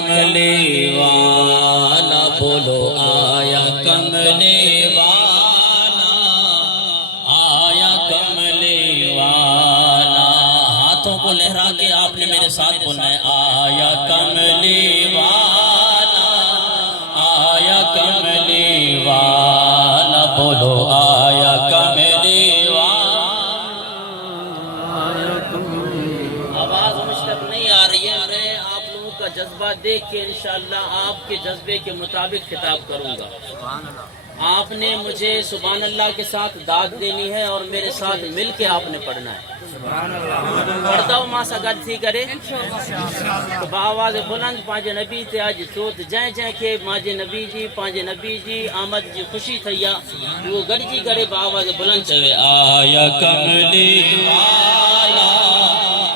کملی والا بولو آیا کملی والا، آیا کملی والا. ہاتھوں کو لہرا کے آپ نے میرے ساتھ بولنا ہے آیا کملی والا، آیا کملی والا بولو آیا کملی والا. آواز مجھ تک نہیں آ رہی ہے. میں آپ لوگوں کا جذبہ دیکھ کے انشاءاللہ آپ کے جذبے کے مطابق خطاب کروں گا. آپ نے مجھے سبحان اللہ کے ساتھ داد دینی ہے اور میرے ساتھ مل کے آپ نے پڑھنا ہے. پڑھتا ہوں ماں سا گد تھی کرے تو بآواز بلند پانجے نبی تے آج چوت جائیں جائیں کے ماجے نبی جی پانجے نبی جی آمد جی خوشی تھیا وہ گرجی کرے بآواز بلند چوے آیا کملی والا،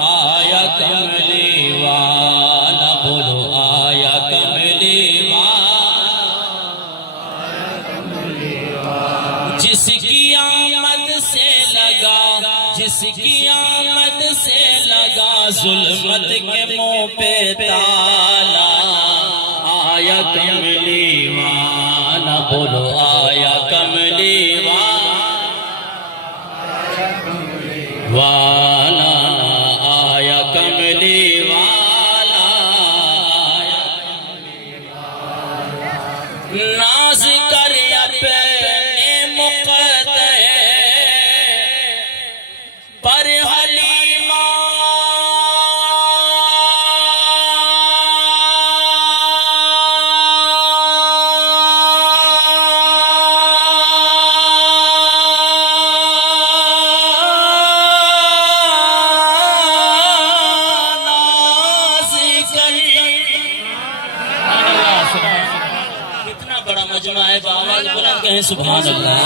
آیا کملی والا بولو آیا کملی والا. جس کی آمد سے لگا، جس کی آمد سے لگا ظلمت کے منہ پہ تالا، آیا کملی والا بولو آیا کملی والا، آیا کملی والا. ناز کر اپنے مقتدی پر حلیمہ، کتنا بڑا مجمع ہے. بآواز بلند کہیں سبحان اللہ.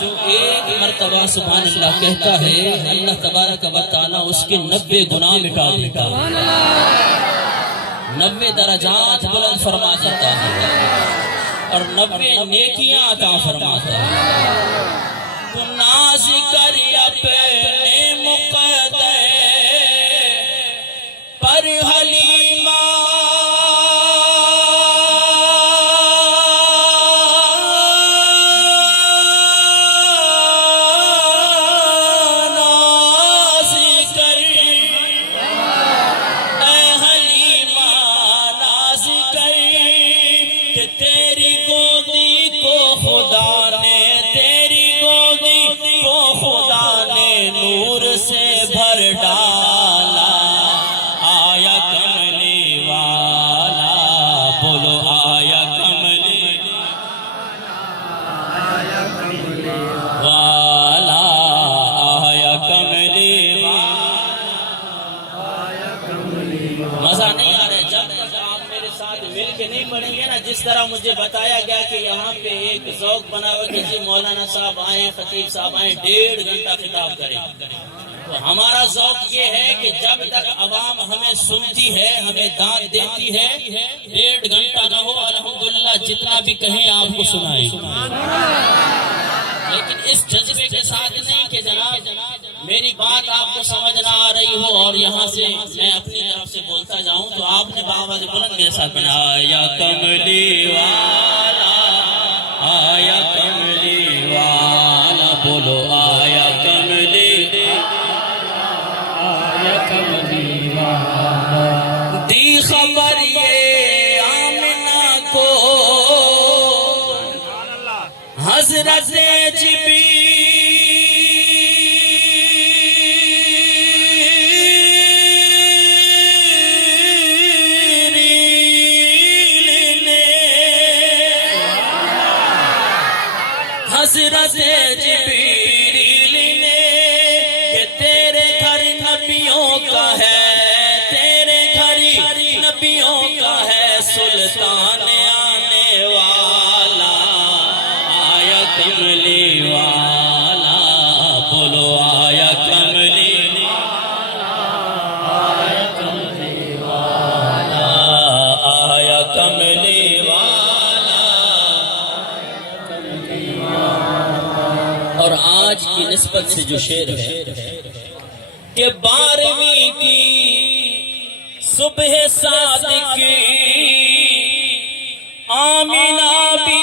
جو ایک مرتبہ سبحان اللہ کہتا ہے اللہ تبارک و تعالی اس کے 90 گناہ مٹا دیتا ہے، 90 درجات بلند فرما دیتا ہے اور 90 نیکیاں عطا فرماتا ہے. تو ناز کر اپنے مقتدی پر حلیمہ، تیری گودی کو خدا نے، تیری گودی کو خدا نے نور سے بھر ڈالا، آیا کملی والا بولو آیا کملی والا، آیا کملی والا. مزہ نہیں آ رہا ہے جب تک آپ میرے ساتھ مل کے نہیں پڑھیں گے نا. جس طرح مجھے بتایا گیا کہ یہاں پہ ایک ذوق بنا ہوا کہ جی مولانا صاحب آئیں، خطیب صاحب آئیں، 1.5 گھنٹہ خطاب کریں. تو ہمارا ذوق یہ ہے کہ جب تک عوام ہمیں سنتی ہے، ہمیں داد دیتی ہے، 1.5 گھنٹہ نہ ہو الحمدللہ جتنا بھی کہیں آپ کو سنائیں. لیکن اس جذبے کے ساتھ نہیں کہ جناب میری بات آپ کو سمجھ نہ آ رہی ہو اور یہاں سے میں اپنی طرف سے بولتا جاؤں. تو آپ نے بآواز بلند میرے ساتھ بنا آیا کملی والا، آیا کملی والا بولو آیا کملی، آیا کملی والا. دی خبر یہ آمنہ کو حضرت جبریل حضرت جبریل نے کہ تیرے گھر نبیوں کا ہے، تیرے گھر نبیوں کا ہے سلطان آنے والا، آیا کملی والا بولو آیا کملی والا، آیا کملی والا، آیا کملی والا. اور آج کی نسبت سے جو شعر ہے کہ 12ویں کی صبح صادق آمنہ بی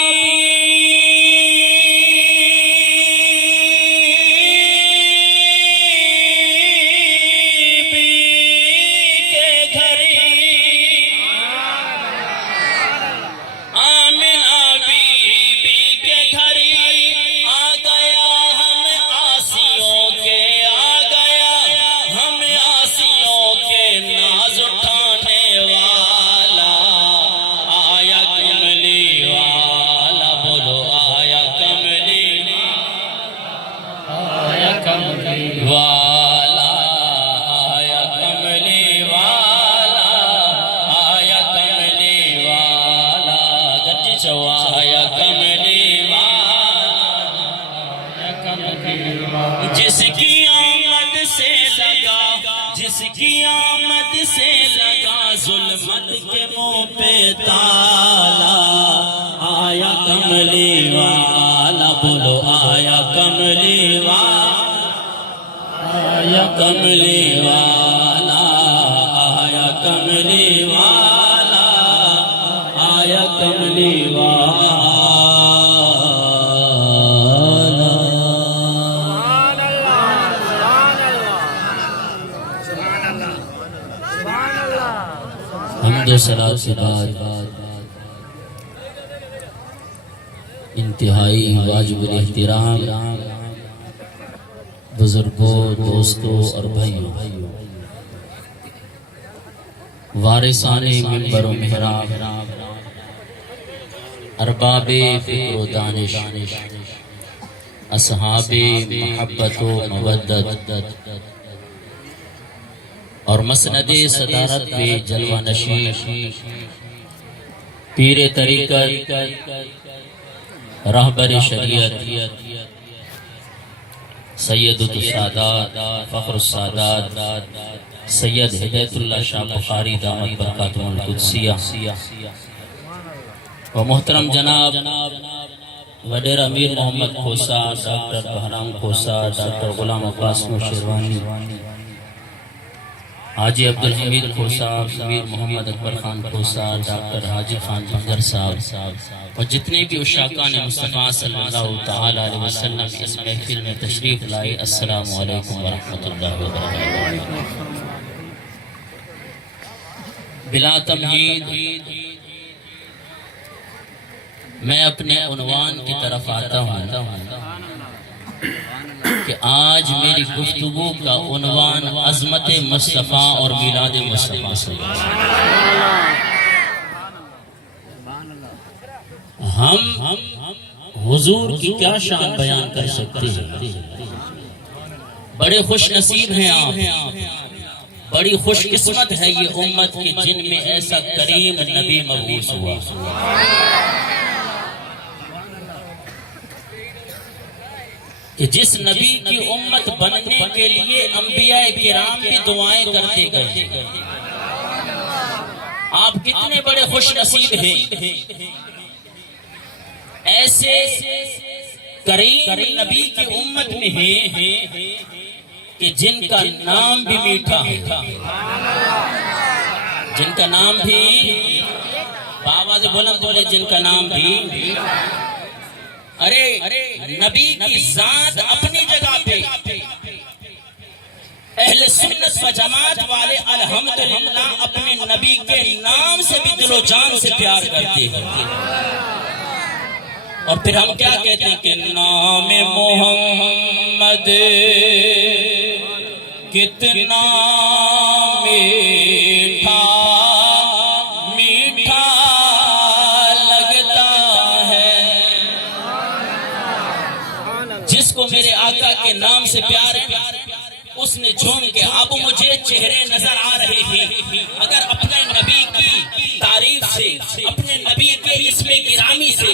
جس کی آمد سے لگا ظلمت کے منہ پہ تالا آیا کملی والا بولو آیا کملی والا آیا کملی والا آیا کملی والا آیا کملی والا حمد و صلاۃ کے بعد انتہائی واجب الاحترام بزرگوں، دوستوں اور بھائیوں، وارثان منبر و محراب، ارباب فکر و دانش، اصحاب محبت و مودت اور مسند صدارت پہ جلوہ نشین پیر طریقت رہبر شریعت سید السادات فخر السادات سید ہدایت اللہ شاہ بخاری دامت برکاتہ القدسیہ و محترم جناب وڈیر امیر محمد کھوسا، ڈاکٹر بہرام کھوسا، ڈاکٹر غلام قاسم شیروانی، حاجی عبدالحمید کھوسا، امیر محمد اکبر خان کھوسا، ڈاکٹر حاجی خان بنگر صاحب اور جتنے بھی عشاقان مصطفیٰ صلی اللہ تعالیٰ علیہ وسلم اس محفل میں تشریف لائے، السلام علیکم ورحمۃ اللہ وبرکاتہ۔ بلا تمہید میں اپنے عنوان کی طرف آتا ہوں کہ آج میری گفتگو کا عنوان عظمت مصطفیٰ اور میلاد مصطفیٰ سے۔ ہم حضور کی کیا شان بیان کر سکتے ہیں؟ بڑے خوش نصیب ہیں آپ، بڑی خوش قسمت ہے یہ امت کہ جن میں ایسا کریم نبی مبعوث ہوا۔ کہ جس نبی کی امت بننے کے لیے انبیاء کرام بھی دعائیں کرتے گئے۔ آپ کتنے بڑے خوش نصیب ہیں، ایسے کریم نبی کی امت میں ہیں کہ جن کا نام بھی میٹھا ہے، جن کا نام بھی آواز بلند بولے، جن کا نام بھی ارے نبی کی ذات اپنی جگہ پہ، اہل سنت و جماعت والے الحمدللہ اپنے نبی کے نام سے بھی دل و جان سے پیار کرتے ہیں۔ اور پھر ہم کیا کہتے ہیں کہ نام محمد کتنا میٹھا میٹھا لگتا ہے۔ جس کو میرے آقا کے نام سے پیار ہے اس نے جھوم کے اب مجھے چہرے نظر آ رہے ہیں۔ اگر اپنے نبی کی تعریف سے، اپنے نبی کے اسم گرامی سے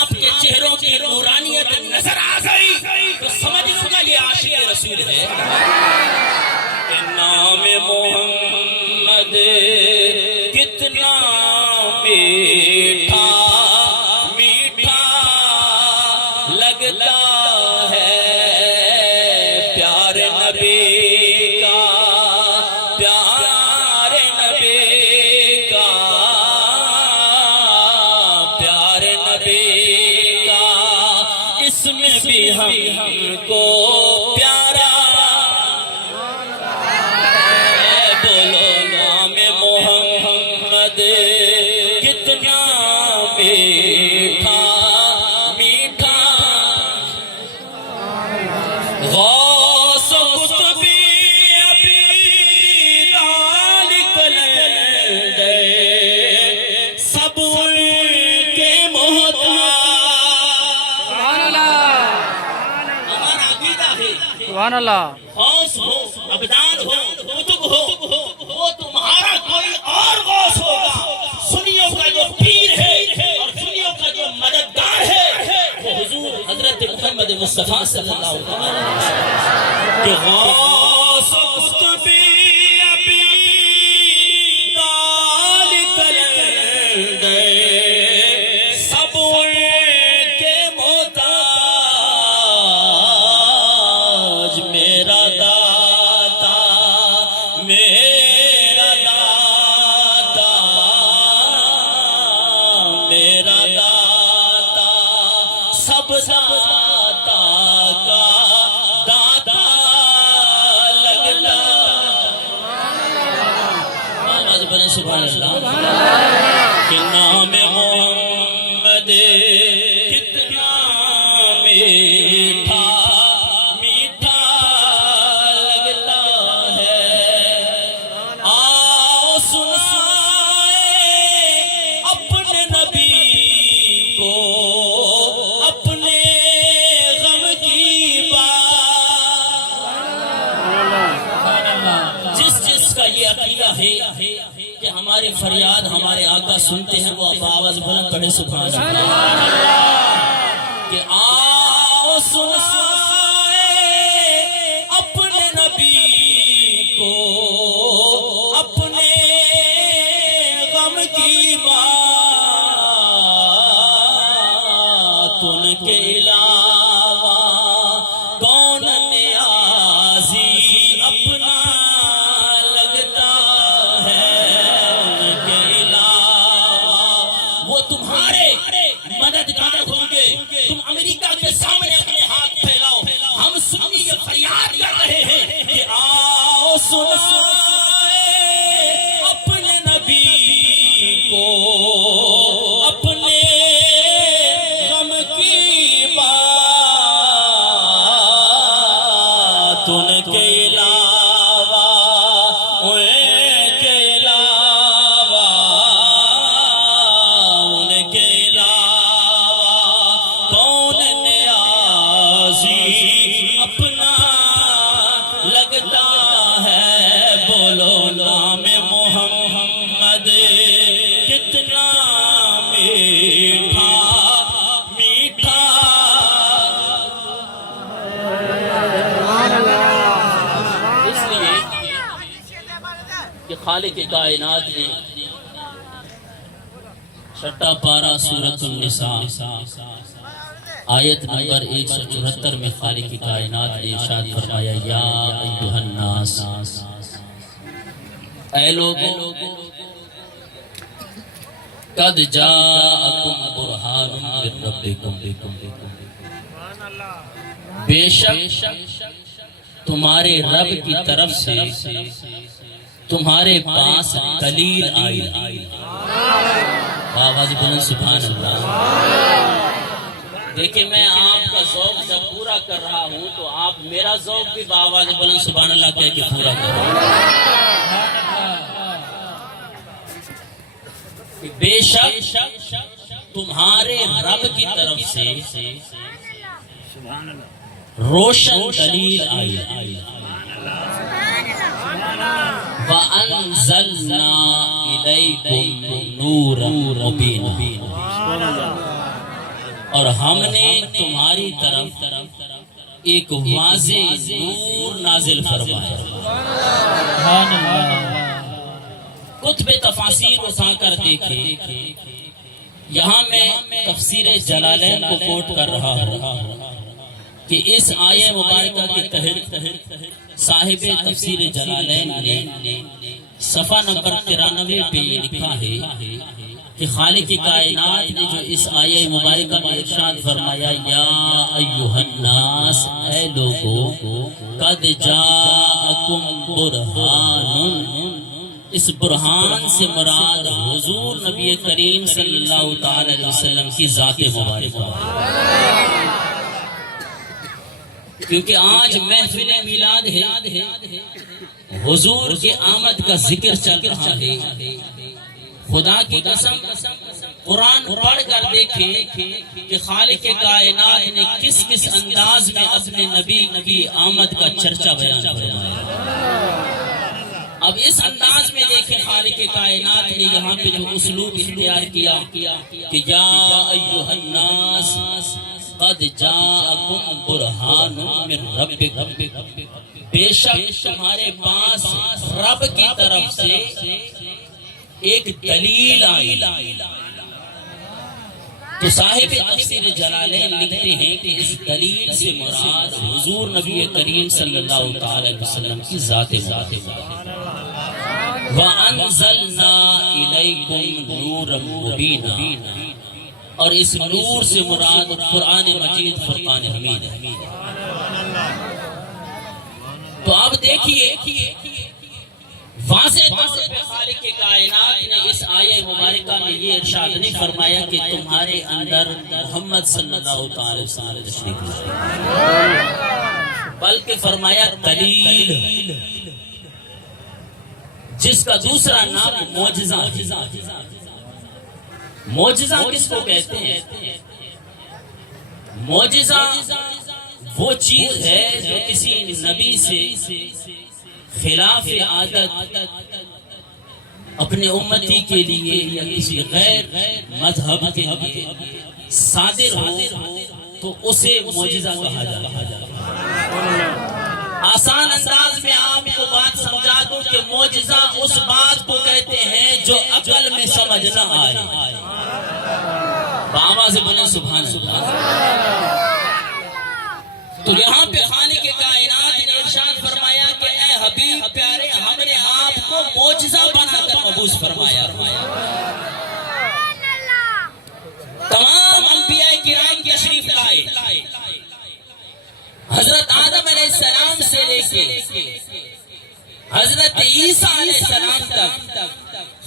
آپ کے چہروں کی نورانیت نظر آ گئی تو سمجھ لوں گا یہ عاشق رسول ہے۔ کہ نام محمد کتنا میٹھا میٹھا لگتا ہے، پیار نبی کا، پیار نبی اسم بھی ہم کو پیارا بولو نام محمد کتنا میٹھا میٹھا غوث و قطبی ابھی دال کلندر سب ان کے محتاج ہمارا عقیدہ ہے سبحان اللہ غوث ہو ابدال ہو قطب ہو وہ تمہارا کوئی اور غوث ہوگا سنیوں کا جو پیر ہے اور سنیوں کا جو مددگار ہے وہ حضور حضرت محمد مصطفیٰ صلی اللہ علیہ وسلم کہ غوث و قطبی ابھی دال کلندر سب ان کے محتاج میرا داتا میرا داتا میرا داتا سب داتا کا داتا لگتا آواز بنے سبحان اللہ کہ نام محمد کتنا میٹھا میٹھا لگتا ہے آؤ سنائے اپنے نبی کو اپنے غم کی بات جس جس کا یہ عقیدہ ہے کہ ہماری فریاد ہمارے آقا سنتے ہیں وہ آواز بلند پڑھے سبحان اللہ کہ آؤ سنائے اپنے نبی کو اپنے غم کی بات ان کے علاوہ کون نیازی اپنا لگتا ہے ان کے علاوہ وہ تمہارے مددگار ہوں گے تم امریکہ کے سامنے اپنے ہاتھ پھیلاؤ ہم سنی یہ فریاد کر رہے ہیں کہ آؤ سنائے اپنے نبی کو اپنے غم کی بات ان کے علاوہ ان کے علاوہ ان کے علاوہ کون نیازی اپنا لگتا ہے بولو نام محمد کتنا میٹھا میٹھا اس لیے کہ خالق کائنات نے چھٹا پارہ سورۃ النساء آیت نمبر 174 میں خالق کائنات نے ارشاد فرمایا یا ایھا الناس اے لوگوں قد جاءکم برہان من ربکم بے شک تمہارے رب کی طرف سے تمہارے پاس دلیل آئی آواز بلند سبحان اللہ دیکھیں میں آپ کا ذوق جب پورا کر رہا ہوں تو آپ میرا ذوق بھی بآواز بلند سبحان اللہ کہہ کے پورا کریں بے شک تمہارے رب کی طرف سے روشن دلیل آئی وَأَنزَلْنَا إِلَيْكُمْ نُورًا مُبِينًا اور ہم نے تمہاری طرف ایک واضح نور نازل فرمایا کتب تفاسیر اٹھا کر دیکھے یہاں میں تفسیر جلالین کو کوٹ کر رہا ہوں کہ اس آیہ مبارکہ کے تحت صاحب تفسیر جلالین نے صفحہ نمبر 93 پہ یہ لکھا ہے کہ خالق کائنات نے جو اس آیہ مبارکہ میں ارشاد فرمایا یا ایھا الناس، اے لوگو، قد جاءکم برہان، اس برہان سے مراد حضور نبی کریم صلی اللہ تعالی علیہ وسلم کی ذات مبارکہ، کیونکہ آج محفل میلاد ہے، حضور کے آمد کا ذکر چل رہا ہے۔ خدا کی قسم قرآن پڑھ کر دیکھیں کہ خالق کائنات نے کس کس انداز میں اپنے نبی کی آمد کا چرچا بیان فرمایا۔ اب اس انداز میں دیکھیں خالق کائنات نے یہاں پہ جو اسلوب اختیار کیا کہ یا ایھا الناس قد جاءکم برہان من ربکم، بے شک تمہارے پاس رب کی طرف سے ایک دلیل آئی۔ تو صاحب تفسیر جلالین لکھتے ہیں کہ اس دلیل سے مراد حضور نبی کریم صلی اللہ تعالی علیہ وسلم کی ذات وَأَنزَلْنَا إِلَيْكُمْ نُورًا مُبِينًا، اور اس نور سے مراد قرآن مجید فرقان حمید ہے۔ تو آپ دیکھیے واضح طور پہ خالق کائنات نے اس آیہ مبارکہ میں یہ ارشاد نہیں فرمایا کہ تمہارے اندر محمد صلی اللہ تعالی وسلم تشریف لائے، بلکہ فرمایا دلیل، جس کا دوسرا نام معجزہ ہے۔ معجزہ کس کو کہتے ہیں؟ معجزہ وہ چیز ہے جو کسی نبی سے خلاف عادت اپنے امتی کے لیے یا کسی غیر مذہب کے لیے صادر ہو تو اسے معجزہ کہا جاتا ہے۔ آسان انداز میں آپ کو بات سمجھا دوں کہ معجزہ اس بات کو کہتے ہیں جو عقل میں سمجھ نہ آئے۔ بآواز بلند سبحان اللہ۔ تو یہاں پہ خالق کائنات نے ارشاد فرمایا کہ اے حبیب پیارے، ہم نے آپ کو معجزہ بنا کر مبعوث فرمایا۔ تمام انبیاء کرام تشریف لائے، حضرت آدم علیہ السلام سے لے کے حضرت عیسیٰ علیہ السلام تک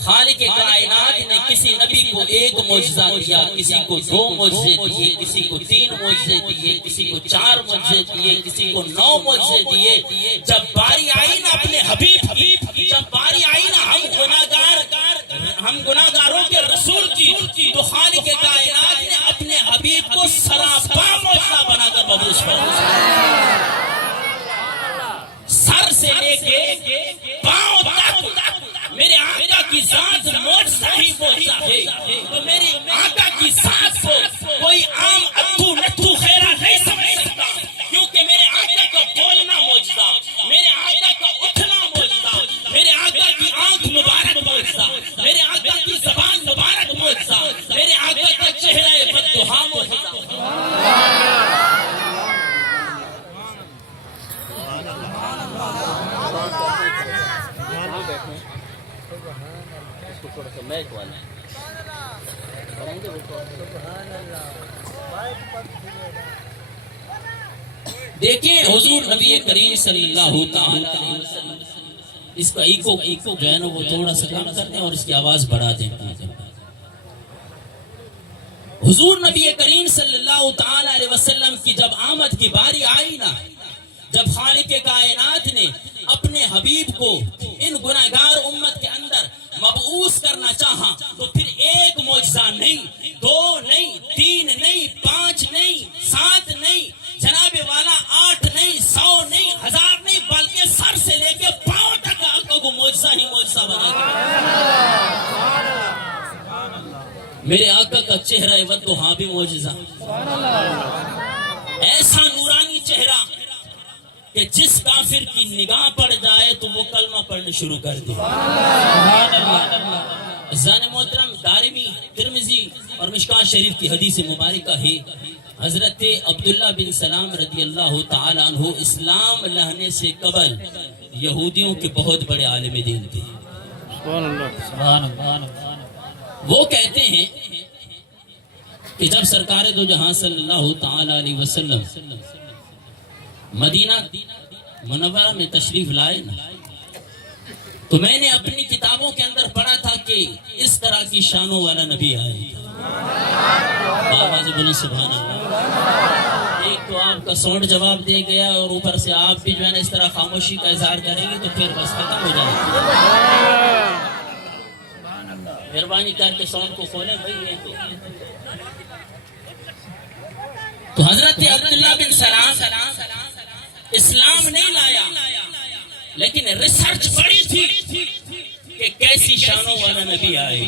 خالق کائنات نے کسی نبی کو ایک معجزہ دیا، کسی کو 2 معجزے دیے، کسی کو 3 معجزے دیے، کسی کو 4 معجزے دیے، کسی کو 9 معجزے دیے۔ جب باری آئی نا اپنے حبیب جب باری آئی نا ہم گناہگاروں کے رسول کی، تو خالق کائنات نے اپنے حبیب کو سراپا معجزہ بنا کر مبعوث فرمایا۔ سر سے لے کے پاؤں تک میرے آقا کی ذات معجزہ ہی معجزہ ہے۔ تو میرے آقا کی ذات کو کوئی عام اتھو نتھو خیرہ نہیں سمجھ سکتا، کیونکہ میرے آقا کا بولنا معجزہ، میرے آقا کا اٹھنا معجزہ، میرے آقا کی آنکھ مبارک معجزہ، میرے آقا کی زبان مبارک معجزہ، میرے آقا کا چہرہ بددہا معجزہ۔ دیکھیں حضور نبی کریم صلی اللہ تعالی علیہ وسلم، اس کا ایکو جو ہے نا وہ تھوڑا سا کم کرتے ہیں اور اس کی آواز بڑھا دیں۔ حضور نبی کریم صلی اللہ تعالی علیہ وسلم کی جب آمد کی باری آئی نا، جب خالق کائنات نے اپنے حبیب کو ان گناہگار امت کے اندر مبعوث کرنا چاہا، تو پھر ایک معجزہ نہیں، 2 نہیں، 3 نہیں، 5 نہیں، 7 نہیں، جناب والا 8 نہیں، 100 نہیں، 1000 نہیں، بلکہ سر سے لے کے پاؤں تک آقا کو معجزہ ہی معجزہ بنا دیا۔ میرے آقا کا چہرہ وضحا بھی معجزہ، ایسا نورانی چہرہ کہ جس کافر کی نگاہ پڑ جائے تو وہ کلمہ پڑھنا شروع کر دے۔ عزیزان محترم، دارمی، ترمذی اور مشکوٰۃ شریف کی حدیث مبارکہ ہے، حضرت عبداللہ بن سلام رضی اللہ تعالی عنہ اسلام لانے سے قبل یہودیوں کے بہت بڑے عالم دین تھے۔ وہ کہتے ہیں کہ جب سرکار دو جہاں صلی اللہ تعالی علیہ وسلم مدینہ منورہ میں تشریف لائے نا، تو میں نے اپنی کتابوں کے اندر پڑھا تھا کہ اس طرح کی شانوں والا نبی آئے. آواز بولو سبحان اللہ. ایک تو آپ کا ساؤنڈ جواب دے گیا اور اوپر سے آپ بھی جو ہے نا اس طرح خاموشی کا اظہار کریں گے تو پھر بس ختم ہو جائے گا. مہربانی کر کے ساؤنڈ کو کھولیں بھائی. تو حضرت عبداللہ بن سلام اسلام نہیں لایا لیکن ریسرچ بڑی تھی کہ کیسی شانوں والا نبی آئے.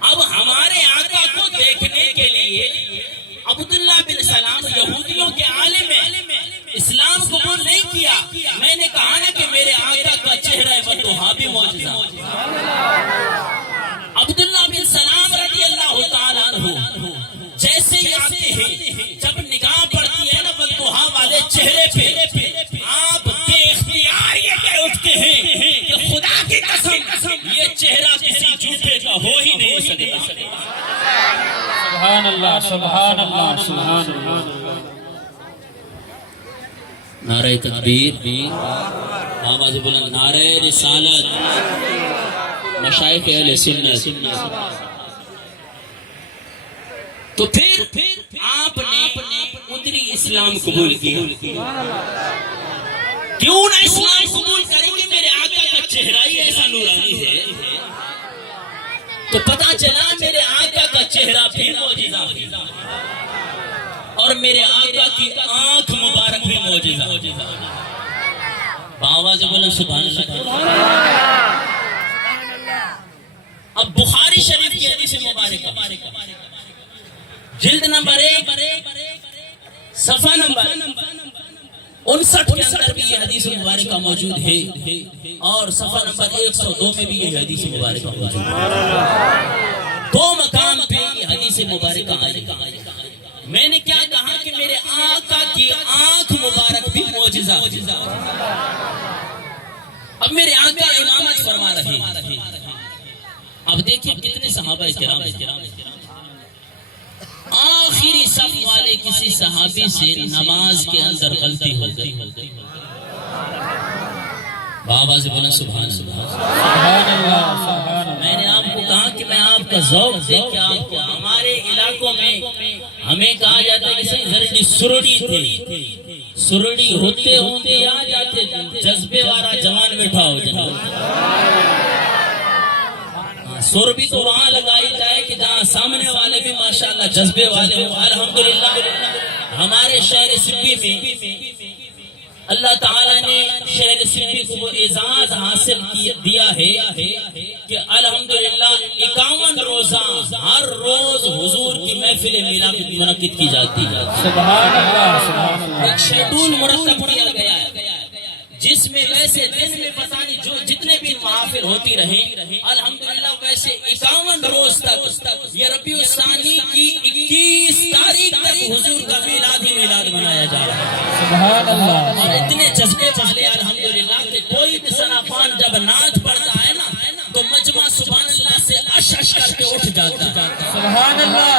اب ہمارے آقا کو دیکھنے کے لیے عبداللہ بن سلام یہودیوں کے عالم ہیں، اسلام قبول نہیں کیا. میں نے کہا نا کہ میرے آقا کا چہرہ والضحیٰ بھی معجزہ. عبداللہ بن سلام رضی اللہ تعالیٰ عنہ جیسے ہی آتے ہیں، جب نگاہ پڑتی ہے نا والضحیٰ والے چہرے پہ، آپ بے اختیار یہ کہہ اٹھتے ہیں کہ خدا کی قسم یہ چہرہ کسی جھوٹے کا ہو ہی نہیں سکتا. سبحان اللہ سبحان اللہ سبحان اللہ. نعرہ تکبیر، آواز بلند، نعرہ رسالت، مشائخ اہل سنت. تو پھر آپ نے ادری اسلام قبول کیا. کیوں نہ اسلام قبول کریں کہ میرے آقا کا چہرہ ہی ایسا نورانی ہے. تو پتا چلا میرے آقا کا چہرہ بھی معجزہ ہے اور میرے آقا کی آنکھ مبارک بھی معجزہ. آواز بولیں سبحان اللہ. اب بخاری شریف کی حدیث مبارک جلد نمبر 1 صفحہ نمبر 59 کے اندر بھی یہ حدیث مبارکہ موجود ہے اور صفحہ نمبر 102 میں بھی یہ حدیث مبارکہ موجود ہے. 2 مقام پہ یہ حدیث مبارکہ آئی. میں نے کیا کہا کہ میرے آقا کی آنکھ مبارک بھی معجزہ. اب میرے آقا امامت فرما رہے ہیں. اب دیکھیں کتنے صحابہ کرام آخری صف والے کسی صحابی سے نماز کے اندر غلطی ہو گئی. بابا سے بولا سبحان اللہ. میں نے آپ کو کہا کہ میں آپ کا ذوق دیکھ کے آپ کو، ہمارے علاقوں میں ہمیں کہا جاتا ہے کہ ذرا سرڑی تھی، سرڑی ہوتے ہوتے آ جاتے جذبے والا جوان بیٹھا ہو جائے. سر بھی تو وہاں لگائی جائے کہ جہاں سامنے والے بھی ماشاءاللہ جذبے والے ہوں. الحمدللہ ہمارے شہر سبی میں اللہ تعالیٰ نے شہر سبی کو وہ اعزاز حاصل دیا ہے کہ الحمدللہ 51 روزہ ہر روز حضور کی محفل میلاد منعقد کی جاتی ہے. سبحان اللہ سبحان اللہ. ایک شیڈول مرتب کیا گیا ہے جس میں ویسے دن میں پتہ نہیں جو جتنے بھی محافل ہوتی رہیں الحمدللہ ویسے 51 روز تک یہ ربیع الثانی کی 21 تاریخ تک حضور کا میلاد ہی میلاد منایا جا رہا ہے. سبحان اللہ. اور اتنے جذبے والے الحمدللہ کہ کوئی بھی ثنافان جب نعت پڑھتا ہے نا تو مجمع سبحان اللہ سے اش اش کر کے اٹھ جاتا ہے. سبحان اللہ.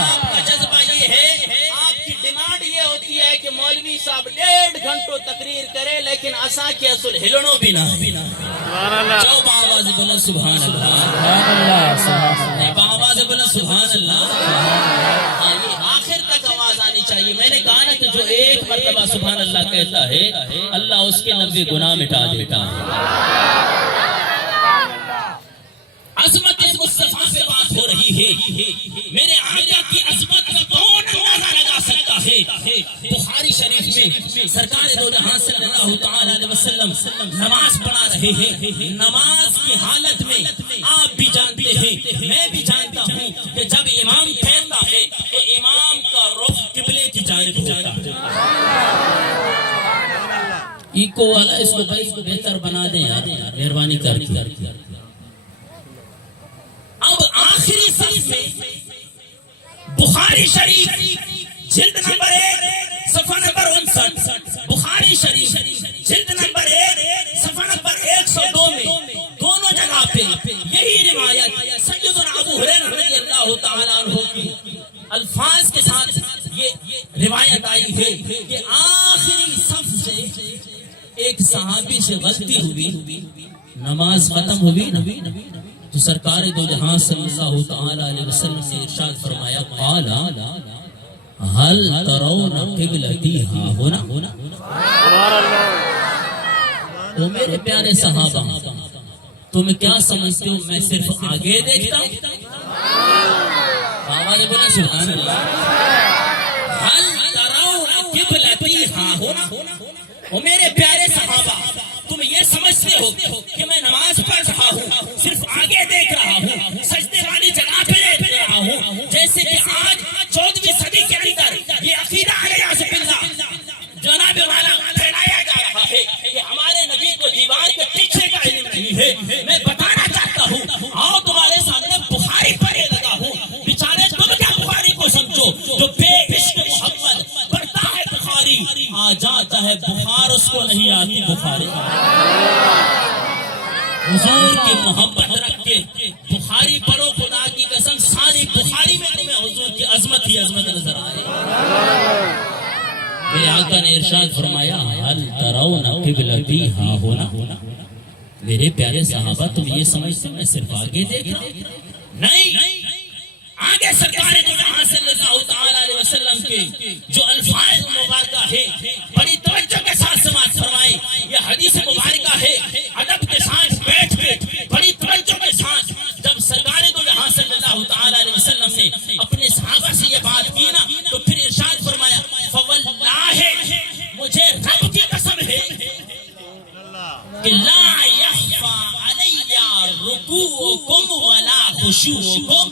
آپ کا جذبہ یہ ہے، آپ کی ڈیمانڈ یہ ہوتی ہے کہ مولوی صاحب 1.5 گھنٹوں تقریر کرے لیکن اسا کے اصل ہلنوں بھی نہ. سبحان اللہ. جو باواز بولے سبحان اللہ. سبحان اللہ سبحان اللہ. باواز بولے سبحان اللہ. یہ آخر تک آواز آنی چاہیے. میں نے کہا نا کہ جو ایک مرتبہ سبحان اللہ کہتا ہے اللہ اس کے 90 گناہ مٹا دیتا ہے. عظمت مصطفیٰ سے بات ہو رہی ہے. میرے آقا کی عظمت کا کون اندازہ لگا سکتا ہے. بخاری شریف میں سرکار دو جہاں صلی اللہ تعالی علیہ وسلم نماز پڑھا رہے ہیں. نماز کی حالت میں آپ بھی جانتے ہیں میں بھی جانتا ہوں کہ جب امام پھیرتا ہے تو امام کا رخ قبلے کی جانب ہوتا ہے. ایکو والا اس کو بہتر بنا دیں یار، مہربانی کر کے. اب آخری صف میں بخاری شریف جلد نمبر 1 صفحہ نمبر 59، بخاری شریف جلد نمبر 1 صفحہ نمبر 102 میں دونوں جگہ پہ یہی تعالیٰ عنہ کی الفاظ کے ساتھ یہ روایت آئی ہے کہ آخری صف سے ایک صحابی سے غلطی ہوئی، نماز ختم ہوئی تو سرکار دو جہاں صلی اللہ تعالی علیہ وسلم نے ارشاد فرمایا قال هل ترون قبلتی ہا ہونا۔ تو میرے پیارے صحابہ تم کیا سمجھتے ہو میں صرف آگے دیکھتا ہوں؟ آواز بولے سبحان اللہ۔ هل ترون قبلتی ہا ہونا۔ وہ میرے پیارے صحابہ تم یہ سمجھتے ہو کہ میں نماز پڑھ رہا ہوں، صرف آگے دیکھ رہا ہوں، سجدے والی جگہ پہ دیکھ رہا ہوں، جیسے کہ آج 14ویں صدی کے اندر یہ عقیدہ علیہ باللہ جناب والا پھیلایا جا رہا ہے کہ ہمارے نبی کو دیوار کے پیچھے کا علم نہیں ہے۔ میں بتانا چاہتا ہوں، آؤ تمہارے سامنے بخاری پڑھے لگا ہوں، بیچارے تم کیا بخاری کو سمجھو، جو بے عشق محمد پڑھتا ہے بخاری آ جاتا ہے بخار، اس کو نہیں آتی بخاری۔ حضور کی محبت رکھ کے بخاری پڑھو، خدا کی قسم ساری بخاری میں تمہیں حضور کی عظمت ہی عظمت نظر آئے۔ میرے آقا نے ارشاد فرمایا هل ترون قبلتی ہا ہونا۔ میرے پیارے صحابہ تم یہ سمجھتے میں صرف آگے دیکھ رہا ہوں؟ نہیں، آگے سرکار دو جہاں صلی اللہ تعالی علیہ وسلم کے جو الفاظ مبارکہ ہے بڑی توجہ کے ساتھ سماعت فرمائے۔ یہ حدیث مبارکہ ہے، ادب کے ساتھ بیٹھ کے بڑی توجہ کے ساتھ جب سرکار دو جہاں صلی اللہ تعالی علیہ وسلم نے اپنے صحابہ سے یہ بات کی نا تو پھر ارشاد فرمایا فواللہ مجھے رب کی قسم ہے کہ لا یخفی علی رکوعکم ولا خشوعکم۔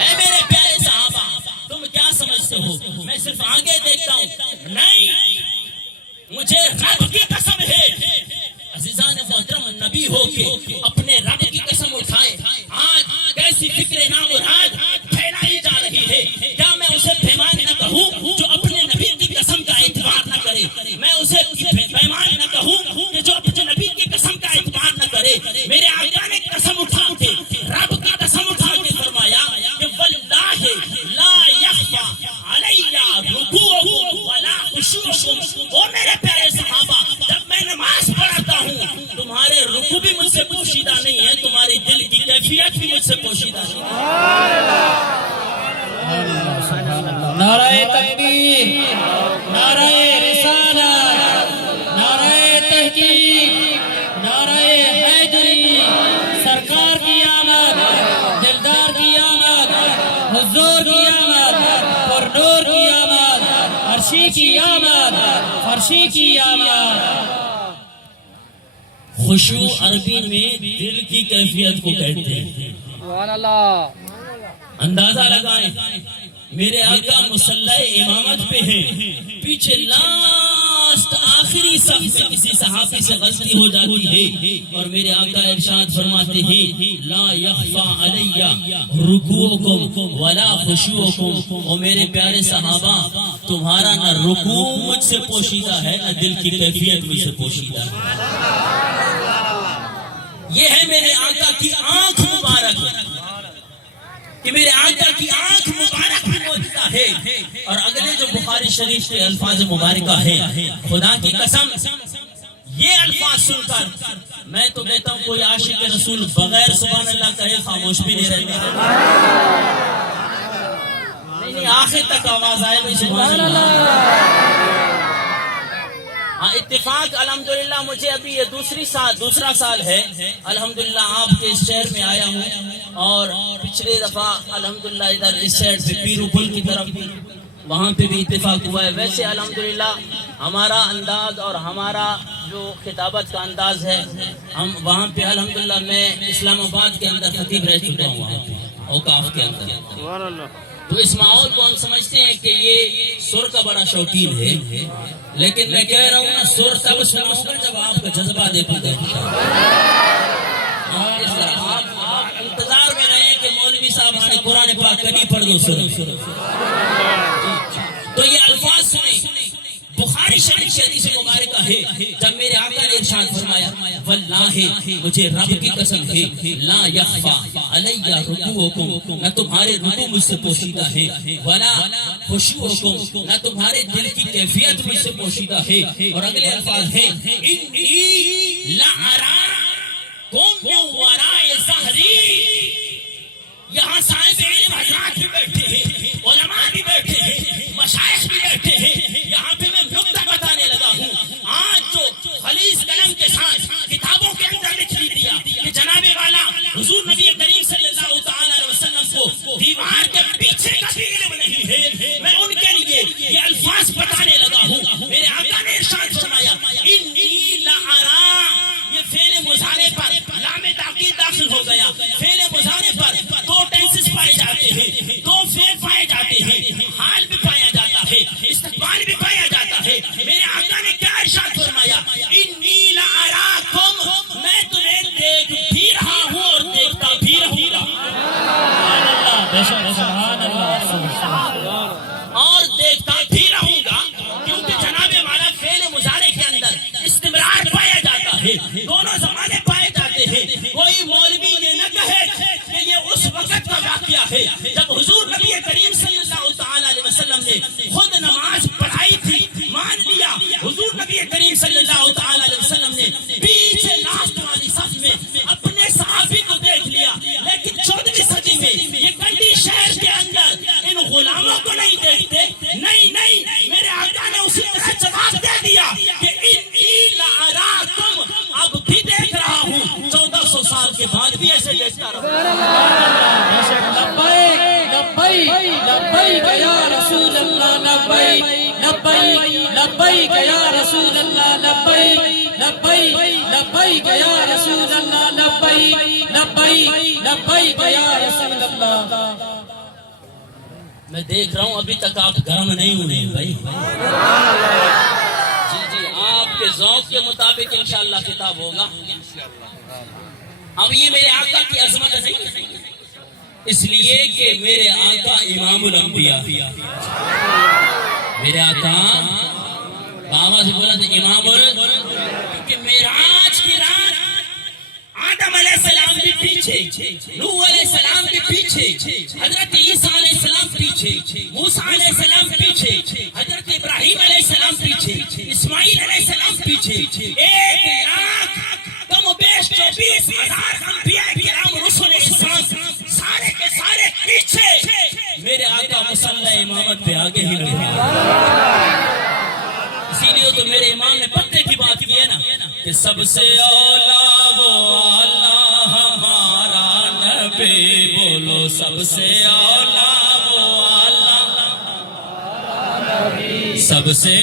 اے میرے پیارے صحابہ تم کیا سمجھتے ہو میں صرف آگے دیکھتا ہوں؟ نہیں، مجھے رب کی قسم ہے۔ عزیزان محترم نبی ہو کے اپنے رب کی قسم اٹھائے، آج کیسی فکر نامراد پھیلائی جا رہی ہے۔ کیا میں اسے پیمان نہ کہوں جو اپنے نبی کی قسم کا اعتبار نہ کرے؟ میں اسے پیمان نہ کہوں کہ جو اپنے نبی کی قسم کا اعتبار نہ کرے؟ میرے آقا نے قسم اٹھا کے رب کی قسم اٹھا کے فرمایا کہ واللہ لا یخفی علی رکوعکم ولا خشوعکم۔ او میرے پیارے صحابہ جب میں نماز پڑھتا ہوں تمہارے رکوع بھی مجھ سے پوشیدہ نہیں ہے، تمہاری دل کی کیفیت بھی مجھ سے پوشیدہ نہیں ہے۔ نعرہ تکبیر، نعرہ رسالت، نعرہ تحقیق، نعرہ حیدری، سرکار کی آمد، دلدار کی آمد، حضور کی آمد، پرنور کی آمد، عرشی کی آمد، فرشی کی آمد۔ خشوع عربی میں دل کی کیفیت کو کہتے ہیں۔ سبحان اللہ۔ اندازہ لگائیں میرے آقا مصلی امامت پہ ہیں، پیچھے لاسٹ آخری صف میں کسی صحابی سے غلطی ہو جاتی ہے اور میرے آقا ارشاد فرماتے ہیں لا یخفی علی رکوعکم ولا خشوعکم۔ اور میرے پیارے صحابہ تمہارا نہ رکوع مجھ سے پوشیدہ ہے نہ دل کی کیفیت مجھ سے پوشیدہ ہے۔ یہ ہے میرے آقا کی آنکھ مبارک کہ میرے آقا کی آنکھ مبارک بھی موجودہ ہے۔ اور اگلے جو بخاری شریف کے الفاظ مبارکہ ہے، خدا کی قسم یہ الفاظ سن کر میں تو کہتا ہوں کوئی عاشق رسول بغیر سبحان اللہ کہے خاموش بھی نہیں رہتا۔ نہیں آخر تک آواز آئے بھائی سبحان اللہ۔ اتفاق الحمدللہ مجھے ابھی یہ دوسرا سال ہے الحمدللہ آپ کے اس شہر میں آیا ہوں، اور پچھلے دفعہ الحمدللہ ادھر اس سائڈ سے پیرو پل کی طرف بھی وہاں پہ بھی اتفاق ہوا ہے۔ ویسے الحمدللہ ہمارا انداز اور ہمارا جو خطابت کا انداز ہے، ہم وہاں پہ الحمدللہ میں اسلام آباد کے اندر خطیب رہ چکا ہوں، وہاں پہ اوقاف کے اندر۔ تو اس ماحول کو ہم سمجھتے ہیں کہ یہ سر کا بڑا شوقین ہے، لیکن میں کہہ رہا ہوں نا سر تب سناؤں گا جب آپ کا جذبہ دیکھوں گا۔ آپ انتظار میں رہے کہ مولوی صاحب ہمارے قرآن پاک کبھی پڑھ دو سر۔ تو یہ الفاظ سنیں، بخاری شریف کی حدیث مبارکہ ہے ہے جب میرے آقا نے ارشاد فرمایا واللہ مجھے رب کی قسم ہے لا یخفا علی رکوعکم، نہ تمہارے رکوع مجھ سے پوشیدہ ہے، ولا خشوعکم، نہ تمہارے دل کی کیفیت مجھ سے پوشیدہ ہے. اور اگلے الفاظ ہیں انی لأراکم من وراء ظہری. یہاں صاحب علم حضرات بھی بیٹھے ہیں، علماء بھی بیٹھے ہیں، مشائخ بھی بیٹھے ہیں. یہاں پہ میں نکتہ بتانے لگا ہوں. آج جو خلیص قلم کے ساتھ کتابوں کے اندر لکھ دیا کہ جناب والا حضور نبی کریم صلی اللہ تعالی علیہ وسلم کو دیوار کے پیچھے کا بھی علم نہیں ہے، میں ان کے لیے یہ الفاظ بتانے لگا ہوں. میرے آقا نے ارشاد فرمایا انی لأرا، یہ فعل مضارع پر لام تاکید داخل ہو گیا. فعل مضارع پر دو ٹینسز پائے جاتے ہیں، دو فعل پائے جاتے ہیں، حال بھی پایا جاتا ہے، استقبال بھی پایا جاتا ہے. میرے آقا نے کیا ارشاد فرمایا انی لأراکم، میں تمہیں دیکھ بھی رہا ہوں اور دیکھتا بھی رہوں گا. سبحان اللہ. اور دیکھتا بھی رہوں گا، کیونکہ جناب والا فعل مضارع کے اندر استمرار پایا جاتا ہے، دونوں زمانے پائے جاتے ہیں. کوئی مولوی یہ نہ کہے کہ یہ اس وقت کا واقعہ ہے جب حضور نبی کریم صلی اللہ تعالی علیہ وسلم نے خود نماز پڑھائی تھی، مان لیا. حضور نبی کریم صلی اللہ تعالی علیہ وسلم نے پیچھے لاسٹ والی صف میں اپنے صحابی کو دیکھ لیا، لیکن 14ویں صدی میں یہ کنڈی شہر کے اندر ان غلاموں کو نہیں دیکھتے. نہیں، میرے آقا نے اسی طرح جواب دے دیا کہ انی لأراکم، اب بھی دیکھ رہا ہوں، 1400 سال کے بعد بھی ایسے دیکھتا رہا. لبیک لبیک یا رسول اللہ، لبیک یا رسول اللہ، لبیک یا رسول اللہ، لبیک یا رسول اللہ. میں دیکھ رہا ہوں ابھی تک آپ گرم نہیں ہوئے بھائی. جی آپ کے ذوق کے مطابق انشاءاللہ خطاب ہوگا. اب یہ میرے آقا کی عظمت نہیں، اس لیے کہ میرے آقا امام الانبیاء، میرے آقا بابا سے بولا تھا امام کیونکہ معراج کی رات آدم علیہ السلام بھی پیچھے، نوح علیہ السلام بھی پیچھے، حضرت عیسیٰ علیہ السلام پیچھے، موسیٰ علیہ السلام پیچھے، حضرت ابراہیم علیہ السلام پیچھے، اسماعیل علیہ السلام پیچھے. 1,00,000 کم و بیش 24,000 انبیاء کرام رسول انسان سارے کے سارے پیچھے، میرے آقا مصلی امامت پہ آگے ہی رہے. اسی لیے تو میرے امام نے پتے کی بات کی ہے نا کہ سب سے اولا وہ اللہ ہمارا نبی، بولو سب سے اولا وہ اللہ، سب سے